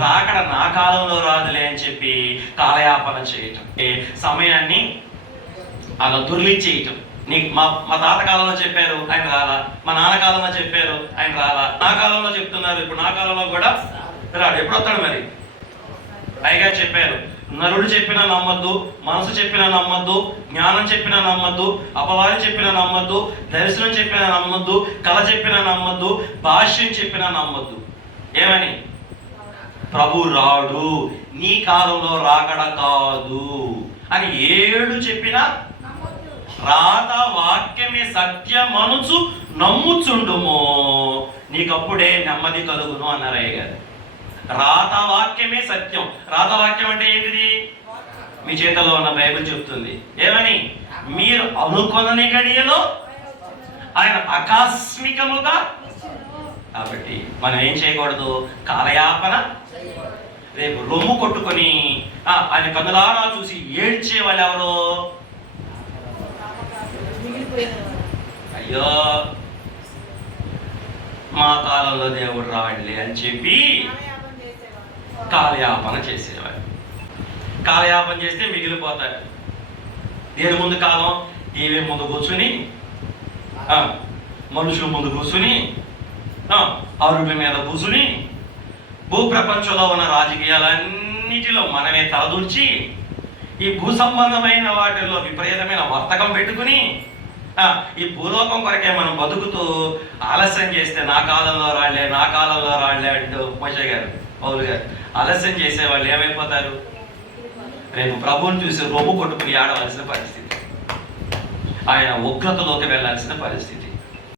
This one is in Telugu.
రాకడ నా కాలంలో రాదులే అని చెప్పి కాలయాపన చేయటం. ఏ సమయాన్ని అలా దుర్లిచ్చేయటం నీకు మా మా తాత కాలంలో చెప్పారు ఆయన రాలా. మా నాన్న కాలంలో చెప్పారు ఆయన రాలా. నా కాలంలో చెప్తున్నారు ఇప్పుడు నా కాలంలో కూడా రాడు. ఎప్పుడు వస్తాడు మరి? పైగా చెప్పారు నరుడు చెప్పిన నమ్మద్దు మనసు చెప్పినా నమ్మద్దు జ్ఞానం చెప్పిన నమ్మద్దు అపవాదం చెప్పిన నమ్మద్దు దర్శనం చెప్పిన నమ్మద్దు కళ చెప్పిన నమ్మద్దు భాష్యం చెప్పినా నమ్మద్దు. ఏమని? ప్రభు రాడు నీ కాలంలో రాకడ కాదు. అని ఏడు చెప్పినా రాత వాక్యమే సత్యమనుచు నమ్ముచుండుమో. నీకప్పుడే నెమ్మది కలుగును అన్నారయ్య గారు రాత వాక్యమే సత్యం. రాత వాక్యం అంటే ఏంటిది? మీ చేతలో ఉన్న బైబిల్ చెప్తుంది. ఏమని? మీరు అనుకొనని గడియలో ఆయన ఆకస్మికముగా కాబట్టి మనం ఏం చేయకూడదు? కాలయాపన రేపు రొమ్ము కొట్టుకొని ఆ, ఆయన కన్నులారా చూసి ఏడ్చే వాళ్ళు ఎవరు? అయ్యో! మా కాలంలో దేవుడు రావట్లే అని చెప్పి కాలయాపన చేసేవాడు. కాలయాపన చేస్తే మిగిలిపోతారు దేని ముందు కాలం? టీవీ ముందు కూర్చుని ఆ, మనుషుల ముందు కూర్చుని ఆ, మీద కూర్చుని భూప్రపంచంలో ఉన్న రాజకీయాలన్నిటిలో మనమే తలదూర్చి ఈ భూ సంబంధమైన వాటిల్లో విపరీతమైన వర్తకం పెట్టుకుని ఈ భూలోకం కొరకే మనం బతుకుతూ ఆలస్యం చేస్తే నా కాలంలో రాళ్ళే నా కాలంలో రాళ్ళే అంటూ మోషే గారు పౌలు గారు. ఆలస్యం చేసే వాళ్ళు ఏమైపోతారు? రేపు ప్రభువుని చూసి రొమ్ము కొట్టుకుని ఆడవలసిన పరిస్థితి. ఆయన ఉగ్రతలోకి వెళ్ళాల్సిన పరిస్థితి.